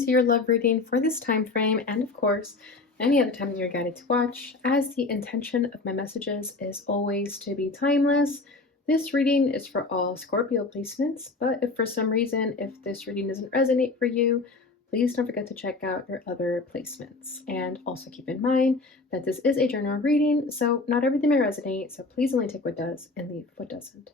into your love reading for this time frame, and of course, any other time you're guided to watch, as the intention of my messages is always to be timeless. This reading is for all Scorpio placements, but if for some reason, if this reading doesn't resonate for you, please don't forget to check out your other placements. And also keep in mind that this is a general reading, so not everything may resonate, so please only take what does and leave what doesn't.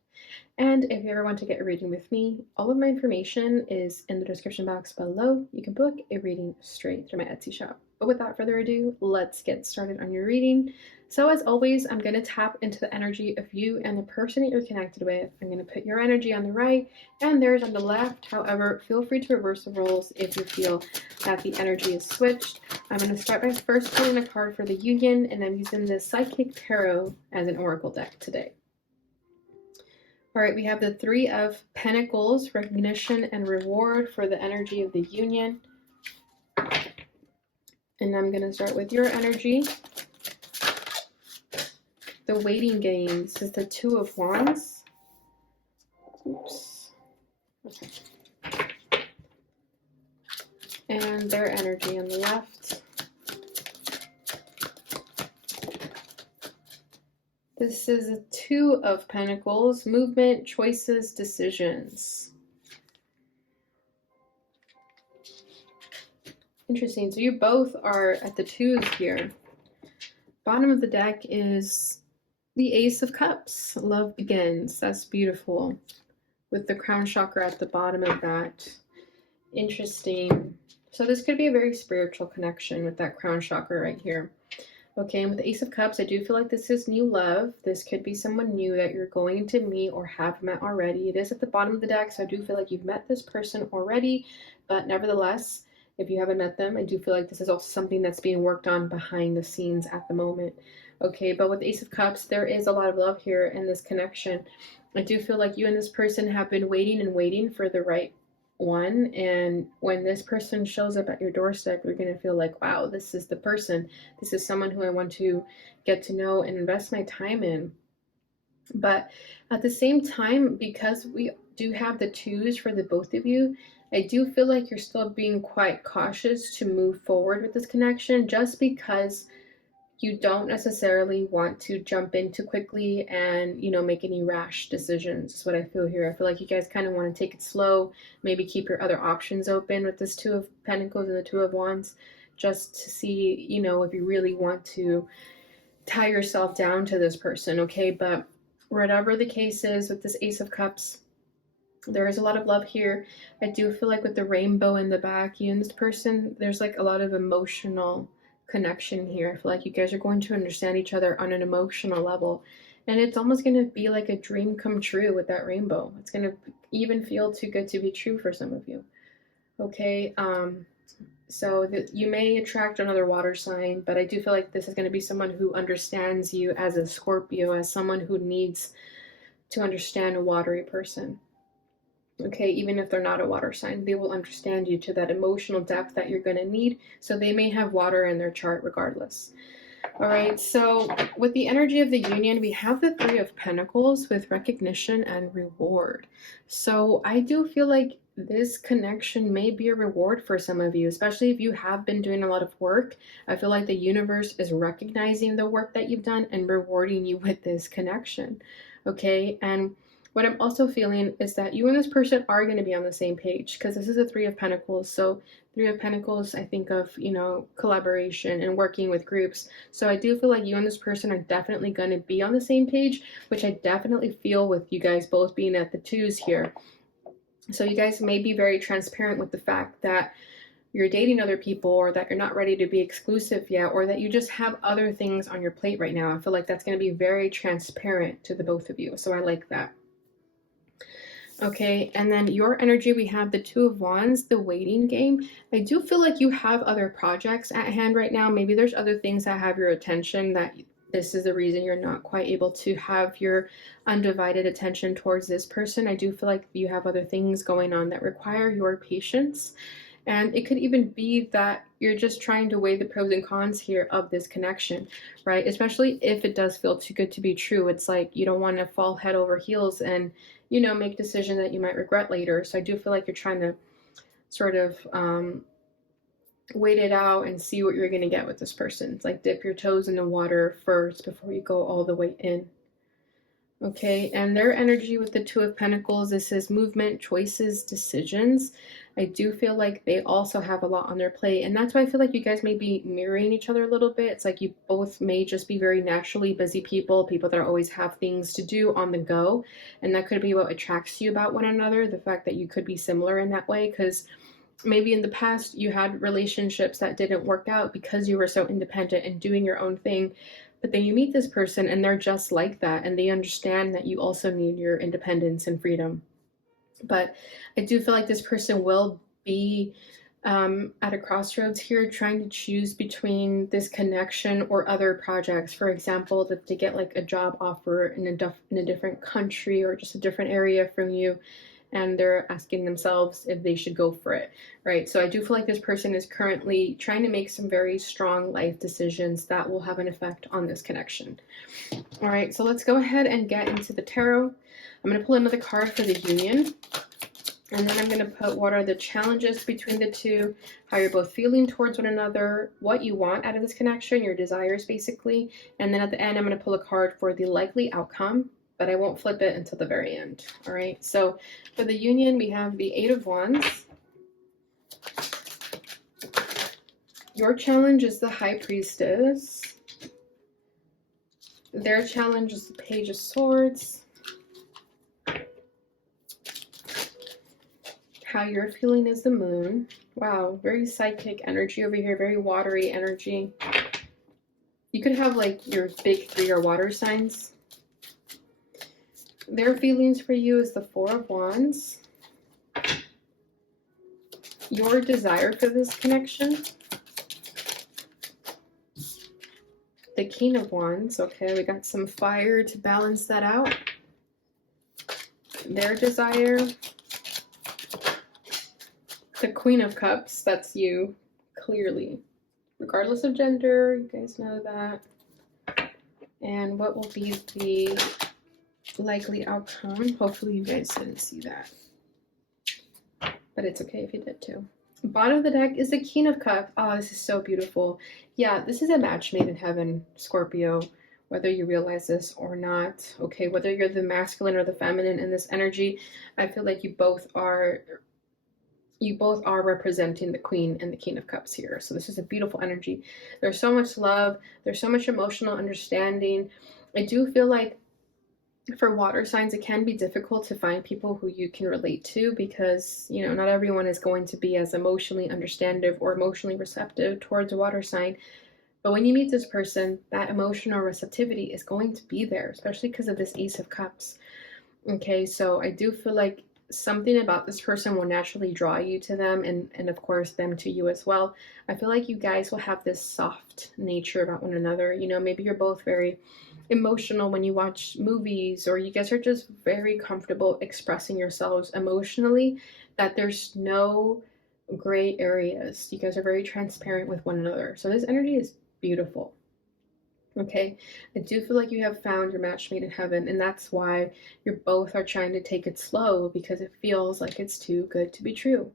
And if you ever want to get a reading with me, all of my information is in the description box below. You can book a reading straight through my Etsy shop. But without further ado, let's get started on your reading. So as always, I'm going to tap into the energy of you and the person that you're connected with. I'm going to put your energy on the right and theirs on the left. However, feel free to reverse the roles if you feel that the energy is switched. I'm going to start by first pulling a card for the union, and I'm using the Psychic Tarot as an oracle deck today. All right, we have the Three of Pentacles, recognition and reward for the energy of the union. And I'm going to start with your energy. The waiting game. This is the Two of Wands. Oops. Okay. And their energy on the left. This is a Two of Pentacles. Movement, choices, decisions. Interesting. So you both are at the twos here. Bottom of the deck is the Ace of Cups. Love begins. That's beautiful. With the crown chakra at the bottom of that. Interesting. So this could be a very spiritual connection with that crown chakra right here. Okay, and with the Ace of Cups, I do feel like this is new love. This could be someone new that you're going to meet or have met already. It is at the bottom of the deck, so I do feel like you've met this person already, but nevertheless, if you haven't met them, I do feel like this is also something that's being worked on behind the scenes at the moment. Okay, but with the Ace of Cups, there is a lot of love here in this connection. I do feel like you and this person have been waiting and waiting for the right one, and when this person shows up at your doorstep, you're going to feel like, wow, this is the person. This is someone who I want to get to know and invest my time in. But at the same time, because we do have the twos for the both of you, I do feel like you're still being quite cautious to move forward with this connection, just because you don't necessarily want to jump in too quickly and, you know, make any rash decisions. Is what I feel here. I feel like you guys kind of want to take it slow, maybe keep your other options open with this Two of Pentacles and the Two of Wands, just to see, you know, if you really want to tie yourself down to this person. Okay, but whatever the case is with this Ace of Cups, there is a lot of love here. I do feel like with the rainbow in the back, you and this person, there's like a lot of emotional connection here. I feel like you guys are going to understand each other on an emotional level, and it's almost going to be like a dream come true with that rainbow. It's going to even feel too good to be true for some of you. Okay, so you may attract another water sign, but I do feel like this is going to be someone who understands you as a Scorpio, as someone who needs to understand a watery person. Okay, even if they're not a water sign, they will understand you to that emotional depth that you're going to need. So they may have water in their chart regardless. All right, so with the energy of the union, we have the Three of Pentacles with recognition and reward. So I do feel like this connection may be a reward for some of you, especially if you have been doing a lot of work. I feel like the universe is recognizing the work that you've done and rewarding you with this connection. Okay, and what I'm also feeling is that you and this person are going to be on the same page, because this is a Three of Pentacles. So Three of Pentacles, I think of, you know, collaboration and working with groups. So I do feel like you and this person are definitely going to be on the same page, which I definitely feel with you guys both being at the twos here. So you guys may be very transparent with the fact that you're dating other people, or that you're not ready to be exclusive yet, or that you just have other things on your plate right now. I feel like that's going to be very transparent to the both of you. So I like that. Okay, and then your energy, we have the Two of Wands, the waiting game. I do feel like you have other projects at hand right now. Maybe there's other things that have your attention, that this is the reason you're not quite able to have your undivided attention towards this person. I do feel like you have other things going on that require your patience. And it could even be that you're just trying to weigh the pros and cons here of this connection, right? Especially if it does feel too good to be true. It's like you don't want to fall head over heels and, you know, make a decision that you might regret later. So I do feel like you're trying to sort of wait it out and see what you're going to get with this person. It's like dip your toes in the water first before you go all the way in. Okay, and their energy with the Two of Pentacles, this is movement, choices, decisions. I do feel like they also have a lot on their plate, and that's why I feel like you guys may be mirroring each other a little bit. It's like you both may just be very naturally busy people that always have things to do on the go, and that could be what attracts you about one another, the fact that you could be similar in that way, because maybe in the past you had relationships that didn't work out because you were so independent and doing your own thing. But then you meet this person and they're just like that, and they understand that you also need your independence and freedom. But I do feel like this person will be at a crossroads here, trying to choose between this connection or other projects. For example, that they get like a job offer in a different country or just a different area from you, and they're asking themselves if they should go for it, right? So I do feel like this person is currently trying to make some very strong life decisions that will have an effect on this connection. All right, so let's go ahead and get into the tarot. I'm going to pull another card for the union, and then I'm going to put what are the challenges between the two, how you're both feeling towards one another, what you want out of this connection, your desires basically, and then at the end I'm going to pull a card for the likely outcome, but I won't flip it until the very end. All right, so for the union, we have the Eight of Wands. Your challenge is the High Priestess. Their challenge is the Page of Swords. How you're feeling is the Moon. Wow, very psychic energy over here, very watery energy. You could have like your big three are water signs. Their feelings for you is the Four of Wands. Your desire for this connection, the King of Wands. Okay, we got some fire to balance that out. Their desire, the Queen of Cups. That's you, clearly. Regardless of gender, you guys know that. And what will be the likely outcome? Hopefully you guys didn't see that, but it's okay if you did too. Bottom of the deck is the King of Cups. Oh, this is so beautiful. Yeah, this is a match made in heaven, Scorpio, whether you realize this or not. Okay, whether you're the masculine or the feminine in this energy, I feel like you both are representing the Queen and the King of Cups here. So this is a beautiful energy. There's so much love. There's so much emotional understanding. I do feel like for water signs, it can be difficult to find people who you can relate to, because, you know, not everyone is going to be as emotionally understanding or emotionally receptive towards a water sign. But when you meet this person, that emotional receptivity is going to be there, especially because of this Ace of Cups. Okay, so I do feel like something about this person will naturally draw you to them, and of course them to you as well. I feel like you guys will have this soft nature about one another. You know, maybe you're both very emotional when you watch movies, or you guys are just very comfortable expressing yourselves emotionally, that there's no gray areas. You guys are very transparent with one another. So this energy is beautiful. Okay, I do feel like you have found your match made in heaven, and that's why you both are trying to take it slow, because it feels like it's too good to be true.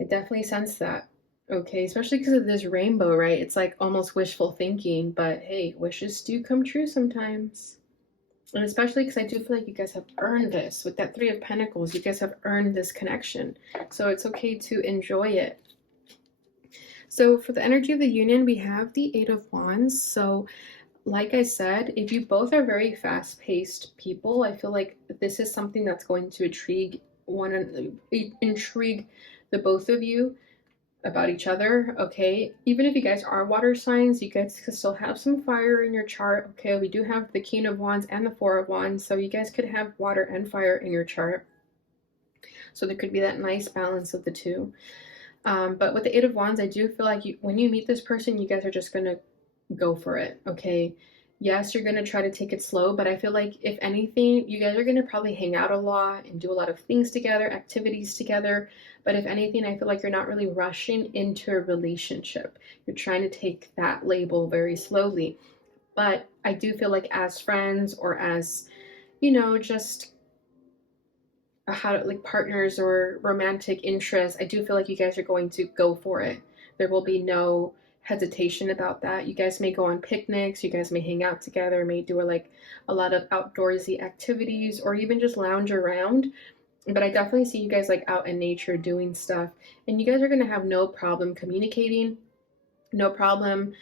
I definitely sense that. Okay, especially because of this rainbow, right? It's like almost wishful thinking, but hey, wishes do come true sometimes. And especially because I do feel like you guys have earned this. With that Three of Pentacles, you guys have earned this connection. So it's okay to enjoy it. So for the energy of the union, we have the Eight of Wands. So like I said, if you both are very fast-paced people, I feel like this is something that's going to intrigue the both of you about each other. Okay, even if you guys are water signs, you guys could still have some fire in your chart. Okay, we do have the King of Wands and the Four of Wands, so you guys could have water and fire in your chart. So there could be that nice balance of the two. But with the Eight of Wands, I do feel like when you meet this person, you guys are just going to go for it, okay? Yes, you're going to try to take it slow, but I feel like if anything, you guys are going to probably hang out a lot and do a lot of things together, activities together. But if anything, I feel like you're not really rushing into a relationship. You're trying to take that label very slowly. But I do feel like as friends, or as, you know, just partners or romantic interests, I do feel like you guys are going to go for it. There will be no hesitation about that. You guys may go on picnics, you guys may hang out together, may do like a lot of outdoorsy activities, or even just lounge around. But I definitely see you guys like out in nature doing stuff, and you guys are going to have no problem communicating, no problem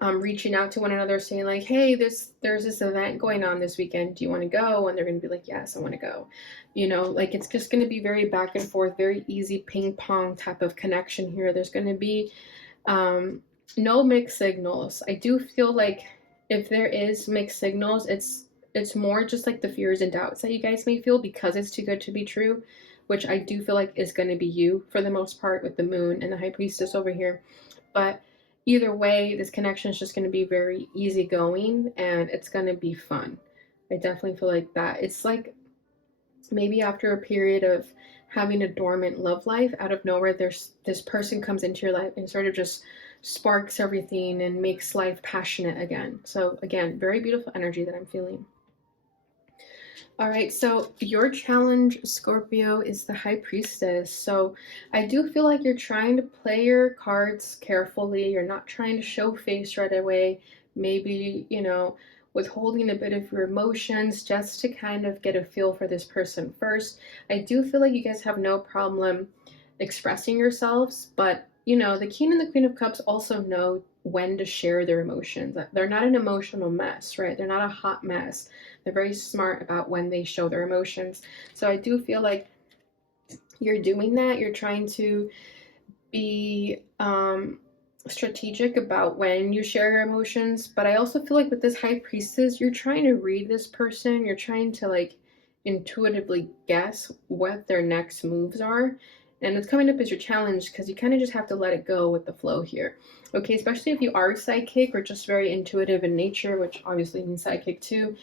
reaching out to one another, saying like, hey, there's this event going on this weekend, do you want to go? And they're going to be like, yes, I want to go. You know, like it's just going to be very back and forth, very easy ping pong type of connection here. There's going to be no mixed signals. I do feel like if there is mixed signals, it's more just like the fears and doubts that you guys may feel because it's too good to be true, which I do feel like is going to be you for the most part with the moon and the high priestess over here. But either way, this connection is just going to be very easygoing and it's going to be fun. I definitely feel like that. It's like maybe after a period of having a dormant love life, out of nowhere, there's this person comes into your life and sort of just sparks everything and makes life passionate again. So again, very beautiful energy that I'm feeling. All right, so your challenge, Scorpio, is the High Priestess. So I do feel like you're trying to play your cards carefully. You're not trying to show face right away. Maybe, you know, withholding a bit of your emotions just to kind of get a feel for this person first. I do feel like you guys have no problem expressing yourselves, but, you know, the King and the Queen of Cups also know when to share their emotions. They're not an emotional mess, right? They're not a hot mess. They're very smart about when they show their emotions. So I do feel like you're doing that. You're trying to be strategic about when you share your emotions. But I also feel like with this High Priestess, you're trying to read this person. You're trying to like intuitively guess what their next moves are. And it's coming up as your challenge because you kind of just have to let it go with the flow here. Okay, especially if you are psychic or just very intuitive in nature, which obviously means psychic too.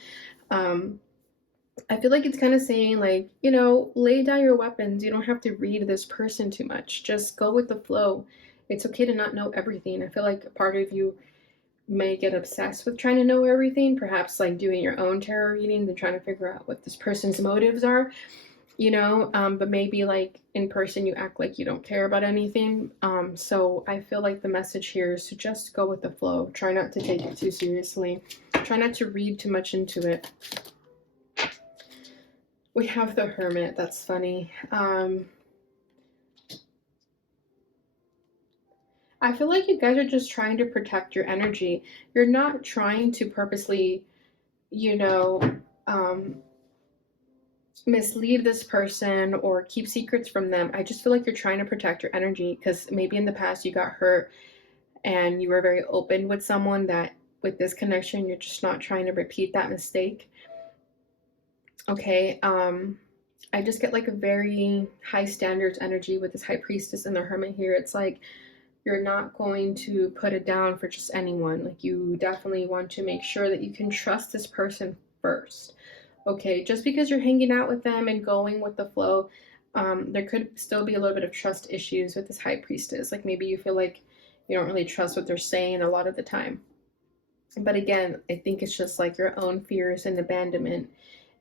I feel like it's kind of saying like, you know, lay down your weapons. You don't have to read this person too much. Just go with the flow. It's okay to not know everything. I feel like a part of you may get obsessed with trying to know everything, perhaps like doing your own tarot readings and trying to figure out what this person's motives are, you know, but maybe like in person you act like you don't care about anything. So I feel like the message here is to just go with the flow. Try not to take it too seriously. Try not to read too much into it. We have the Hermit. That's funny. I feel like you guys are just trying to protect your energy. You're not trying to purposely, you know, mislead this person or keep secrets from them. I just feel like you're trying to protect your energy because maybe in the past you got hurt and you were very open with someone that with this connection, you're just not trying to repeat that mistake. Okay, I just get like a very high standards energy with this High Priestess and the Hermit here. It's like you're not going to put it down for just anyone. Like you definitely want to make sure that you can trust this person first. Okay, just because you're hanging out with them and going with the flow, there could still be a little bit of trust issues with this High Priestess. Like maybe you feel like you don't really trust what they're saying a lot of the time. But again, I think it's just like your own fears and abandonment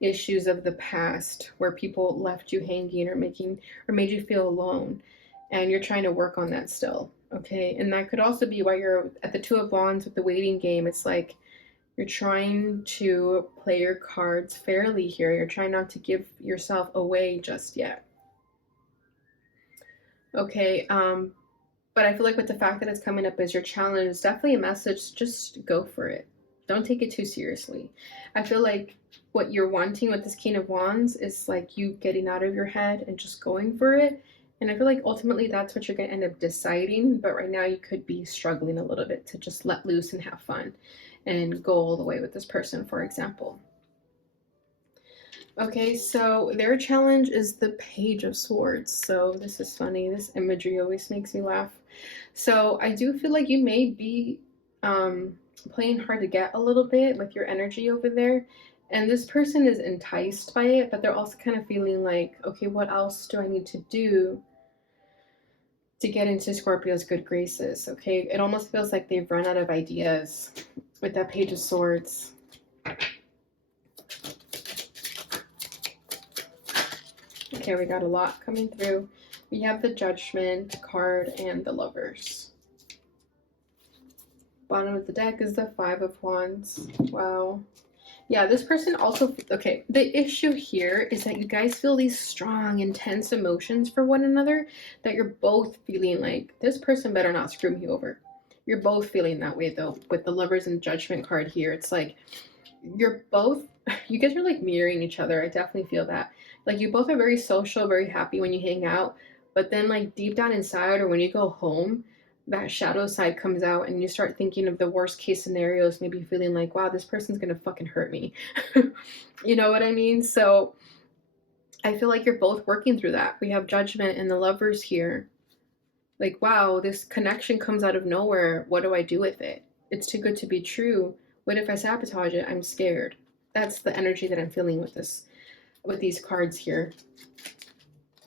issues of the past where people left you hanging or made you feel alone, and you're trying to work on that still. Okay, and that could also be why you're at the Two of Wands with the waiting game. It's like you're trying to play your cards fairly here. You're trying not to give yourself away just yet. Okay, but I feel like with the fact that it's coming up as your challenge, it's definitely a message. Just go for it. Don't take it too seriously. I feel like what you're wanting with this King of Wands is like you getting out of your head and just going for it. And I feel like ultimately that's what you're going to end up deciding. But right now you could be struggling a little bit to just let loose and have fun and go all the way with this person, for example. Okay, so their challenge is the Page of Swords. So this is funny. This imagery always makes me laugh. So I do feel like you may be playing hard to get a little bit with your energy over there. And this person is enticed by it, but they're also kind of feeling like, okay, what else do I need to do to get into Scorpio's good graces? Okay, it almost feels like they've run out of ideas with that Page of Swords. Okay, we got a lot coming through. We have the Judgment card and the Lovers. Bottom of the deck is the Five of Wands. Wow. Yeah, this person also, okay, the issue here is that you guys feel these strong, intense emotions for one another that you're both feeling like, this person better not screw me over. You're both feeling that way, though, with the Lovers and Judgment card here. It's like, you're both, you guys are like mirroring each other. I definitely feel that. Like, you both are very social, very happy when you hang out, but then, like, deep down inside or when you go home, that shadow side comes out and you start thinking of the worst case scenarios, maybe feeling like, wow, this person's gonna fucking hurt me. You know what I mean? So I feel like you're both working through that. We have Judgment and the Lovers here. Like, wow, this connection comes out of nowhere. What do I do with it? It's too good to be true. What if I sabotage it? I'm scared. That's the energy that I'm feeling with this, with these cards here.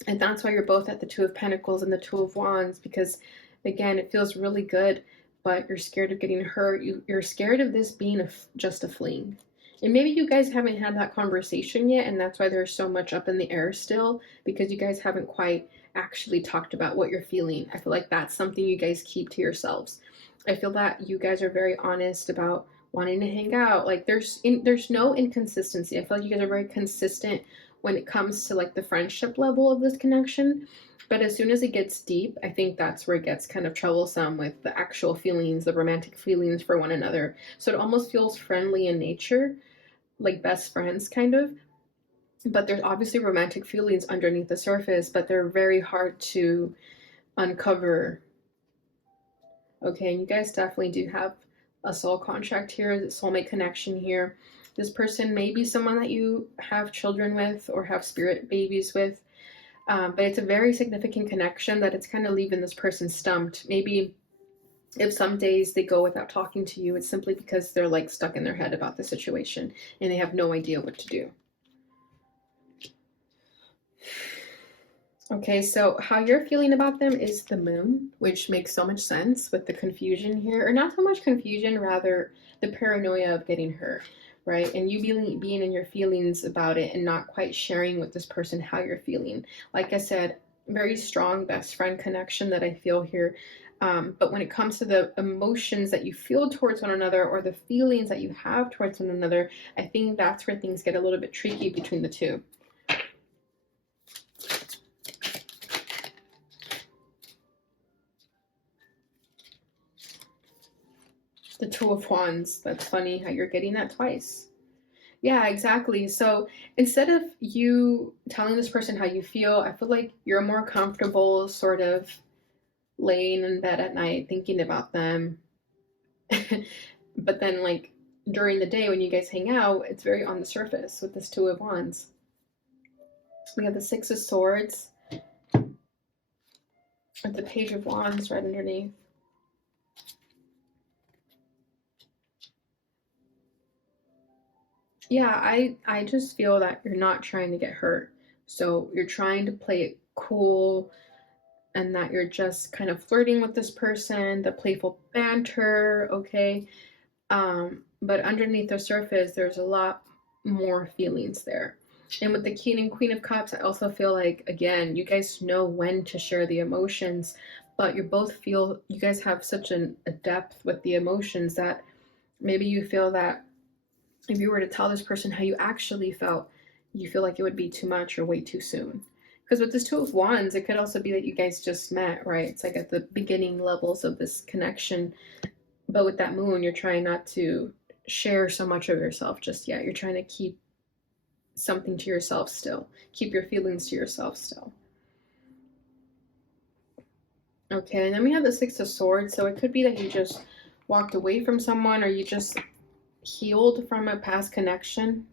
And that's why you're both at the Two of Pentacles and the Two of Wands, because again, it feels really good, but you're scared of getting hurt. You're scared of this being just a fling. And maybe you guys haven't had that conversation yet, and that's why there's so much up in the air still, because you guys haven't quite actually talked about what you're feeling. I feel like that's something you guys keep to yourselves. I feel that you guys are very honest about wanting to hang out. Like, there's no inconsistency. I feel like you guys are very consistent when it comes to like the friendship level of this connection. But as soon as it gets deep, I think that's where it gets kind of troublesome with the actual feelings, the romantic feelings for one another. So it almost feels friendly in nature, like best friends kind of. But there's obviously romantic feelings underneath the surface, but they're very hard to uncover. Okay, and you guys definitely do have a soul contract here, the soulmate connection here. This person may be someone that you have children with or have spirit babies with. But it's a very significant connection that it's kind of leaving this person stumped. Maybe if some days they go without talking to you, it's simply because they're like stuck in their head about the situation and they have no idea what to do. Okay, so how you're feeling about them is the Moon, which makes so much sense with the confusion here, or not so much confusion, rather the paranoia of getting hurt, right? And you being in your feelings about it and not quite sharing with this person how you're feeling. Like I said, very strong best friend connection that I feel here. But when it comes to the emotions that you feel towards one another or the feelings that you have towards one another, I think that's where things get a little bit tricky between the two. The Two of Wands. That's funny how you're getting that twice. Yeah, exactly. So instead of you telling this person how you feel, I feel like you're more comfortable sort of laying in bed at night thinking about them. But then, like, during the day when you guys hang out, it's very on the surface with this Two of Wands. We have the Six of Swords with the Page of Wands right underneath. Yeah, I just feel that you're not trying to get hurt. So you're trying to play it cool and that you're just kind of flirting with this person, the playful banter, okay? But underneath the surface, there's a lot more feelings there. And with the King and Queen of Cups, I also feel like, again, you guys know when to share the emotions, but you both feel, you guys have such a depth with the emotions that maybe you feel that if you were to tell this person how you actually felt, you feel like it would be too much or way too soon. Because with this Two of Wands, it could also be that you guys just met, right? It's like at the beginning levels of this connection. But with that Moon, you're trying not to share so much of yourself just yet. You're trying to keep something to yourself still. Keep your feelings to yourself still. Okay, and then we have the Six of Swords. So it could be that you just walked away from someone or you just healed from a past connection.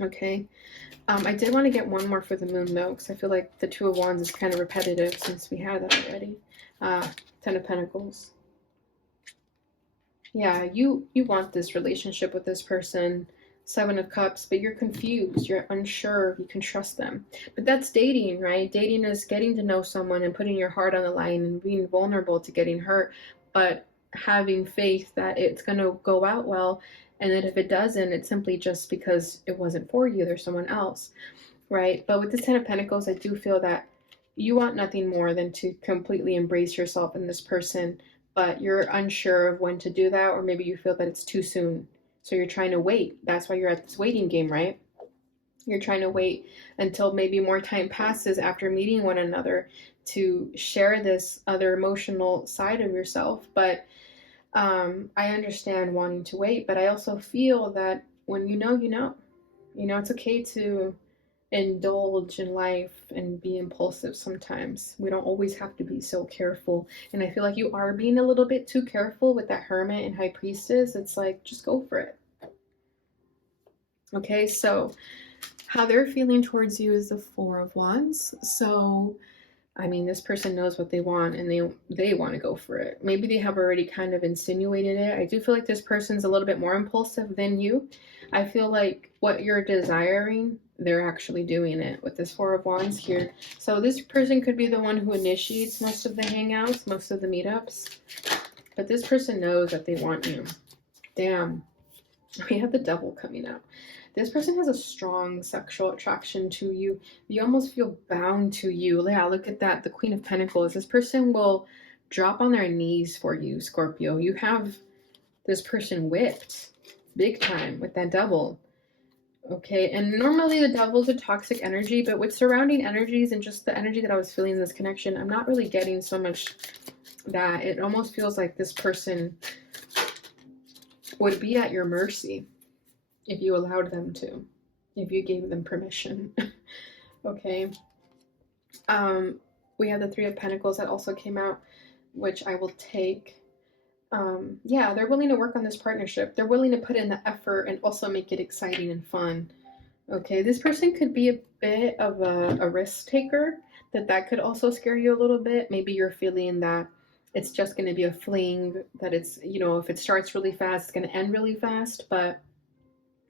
Okay. I did want to get one more for the Moon though, because I feel like the Two of Wands is kind of repetitive since we had that already. Ten of Pentacles. Yeah, you want this relationship with this person. Seven of Cups, but you're confused. You're unsure if you can trust them. But that's dating, right? Dating is getting to know someone and putting your heart on the line and being vulnerable to getting hurt, but having faith that it's going to go out well, and that if it doesn't, it's simply just because it wasn't for you. There's someone else, right? But with the Ten of Pentacles, I do feel that you want nothing more than to completely embrace yourself in this person, but you're unsure of when to do that, or maybe you feel that it's too soon. So you're trying to wait. That's why you're at this waiting game, right? You're trying to wait until maybe more time passes after meeting one another to share this other emotional side of yourself. But I understand wanting to wait, but I also feel that when you know, it's okay to indulge in life and be impulsive sometimes. We don't always have to be so careful. And I feel like you are being a little bit too careful with that Hermit and High Priestess. It's like, just go for it. Okay, so how they're feeling towards you is the Four of Wands. So I mean, this person knows what they want and they want to go for it. Maybe they have already kind of insinuated it. I do feel like this person's a little bit more impulsive than you. I feel like what you're desiring, they're actually doing it with this Four of Wands here. So this person could be the one who initiates most of the hangouts, most of the meetups. But this person knows that they want you. Damn. We have the Devil coming out. This person has a strong sexual attraction to you. You almost feel bound to you. Yeah, look at that. The Queen of Pentacles. This person will drop on their knees for you, Scorpio. You have this person whipped big time with that Devil. Okay, and normally the Devil's a toxic energy, but with surrounding energies and just the energy that I was feeling in this connection, I'm not really getting so much that. It almost feels like this person would be at your mercy if you allowed them to, if you gave them permission. Okay. We have the Three of Pentacles that also came out, which I will take. Yeah, they're willing to work on this partnership. They're willing to put in the effort and also make it exciting and fun. Okay, this person could be a bit of a risk taker, that could also scare you a little bit. Maybe you're feeling that it's just going to be a fling, that it's, if it starts really fast, it's going to end really fast. But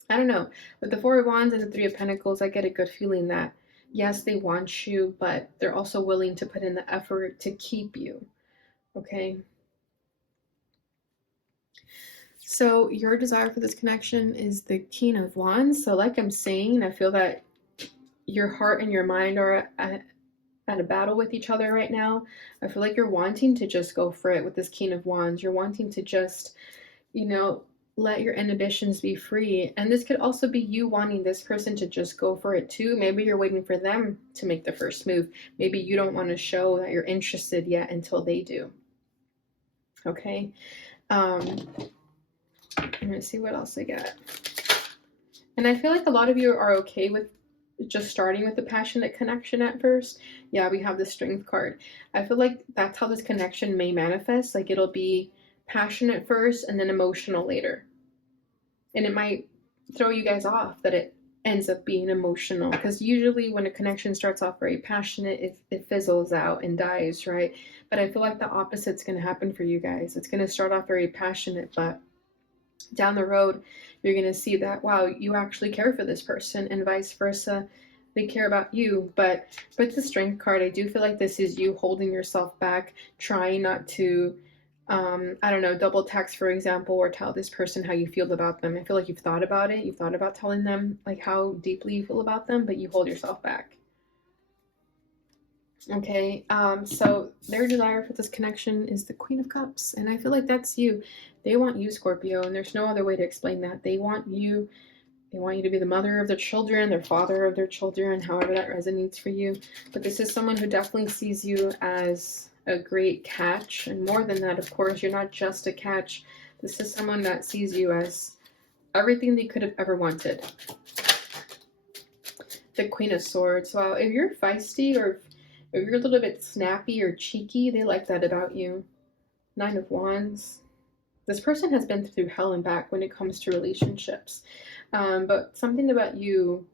I don't know. With the Four of Wands and the Three of Pentacles, I get a good feeling that, yes, they want you, but they're also willing to put in the effort to keep you. Okay? So your desire for this connection is the King of Wands. So like I'm saying, I feel that your heart and your mind are at a battle with each other right now. I feel like you're wanting to just go for it with this King of Wands. You're wanting to just, let your inhibitions be free. And this could also be you wanting this person to just go for it too. Maybe you're waiting for them to make the first move. Maybe you don't want to show that you're interested yet until they do. Okay. I'm gonna see what else I got. And I feel like a lot of you are okay with just starting with the passionate connection at first. Yeah, we have the Strength card. I feel like that's how this connection may manifest. Like it'll be passionate first and then emotional later. And it might throw you guys off that it ends up being emotional, because usually when a connection starts off very passionate, it fizzles out and dies, right? But I feel like the opposite's going to happen for you guys. It's going to start off very passionate, but down the road, you're going to see that, wow, you actually care for this person, and vice versa. They care about you. But with the Strength card, I do feel like this is you holding yourself back, trying not to, I don't know, double text, for example, or tell this person how you feel about them. I feel like you've thought about it. You've thought about telling them like how deeply you feel about them, but you hold yourself back. Okay, so their desire for this connection is the Queen of Cups, and I feel like that's you. They want you, Scorpio, and there's no other way to explain that. They want you. They want you to be the mother of their children, their father of their children, however that resonates for you. But this is someone who definitely sees you as a great catch, and more than that, of course, you're not just a catch. This is someone that sees you as everything they could have ever wanted. The Queen of Swords. Wow, if you're feisty or if you're a little bit snappy or cheeky, they like that about you. Nine of Wands. This person has been through hell and back when it comes to relationships. But something about you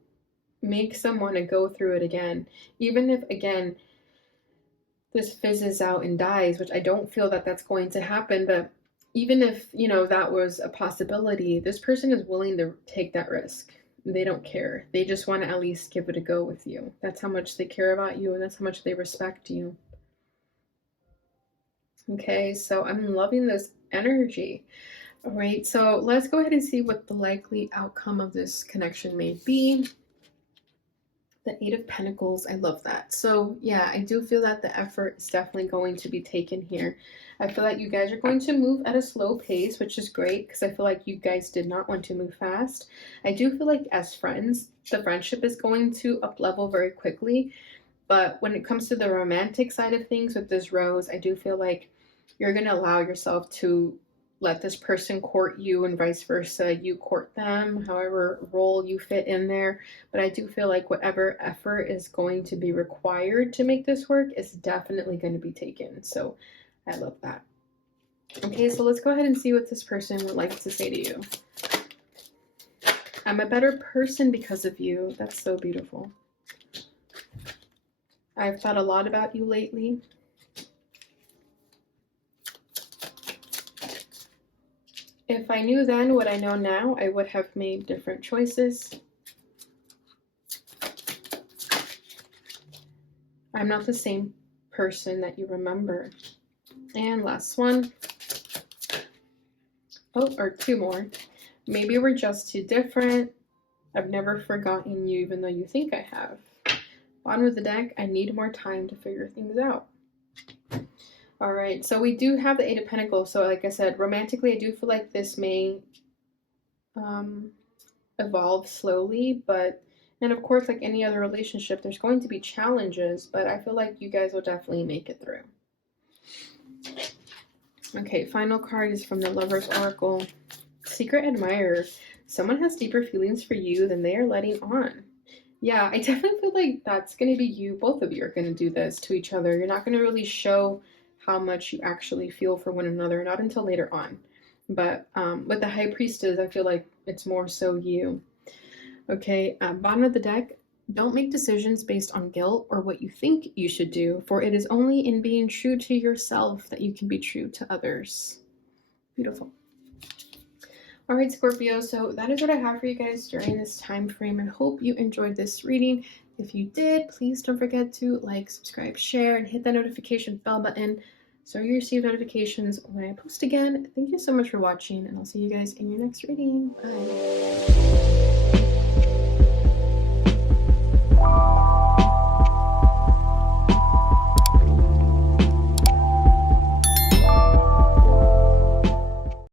makes them want to go through it again. Even if, again, this fizzes out and dies, which I don't feel that that's going to happen. But even if, that was a possibility, this person is willing to take that risk. They don't care. They just want to at least give it a go with you. That's how much they care about you, and that's how much they respect you. Okay, so I'm loving this energy. All right, so let's go ahead and see what the likely outcome of this connection may be. The Eight of Pentacles, I love that. So yeah, I do feel that the effort is definitely going to be taken here. I feel like you guys are going to move at a slow pace, which is great because I feel like you guys did not want to move fast. I do feel like as friends, the friendship is going to up level very quickly. But when it comes to the romantic side of things with this rose, I do feel like you're going to allow yourself to let this person court you and vice versa. You court them, however role you fit in there. But I do feel like whatever effort is going to be required to make this work is definitely going to be taken. So I love that. Okay, so let's go ahead and see what this person would like to say to you. I'm a better person because of you. That's so beautiful. I've thought a lot about you lately. If I knew then what I know now, I would have made different choices. I'm not the same person that you remember. And last one. Oh, or two more. Maybe we're just too different. I've never forgotten you, even though you think I have. Bottom of the deck, I need more time to figure things out. All right, so we do have the Eight of Pentacles. So like I said, romantically, I do feel like this may evolve slowly, and of course, like any other relationship, there's going to be challenges, but I feel like you guys will definitely make it through. Okay, final card is from the Lover's Oracle. Secret Admirer. Someone has deeper feelings for you than they are letting on. Yeah, I definitely feel like that's going to be you. Both of you are going to do this to each other. You're not going to really show how much you actually feel for one another, not until later on. But with the High Priestess, I feel like it's more so you. Okay, bottom of the deck, don't make decisions based on guilt or what you think you should do, for it is only in being true to yourself that you can be true to others. Beautiful. All right, Scorpio, so that is what I have for you guys during this time frame. I hope you enjoyed this reading. If you did, please don't forget to like, subscribe, share, and hit that notification bell button so you receive notifications when I post again. Thank you so much for watching, and I'll see you guys in your next reading. Bye.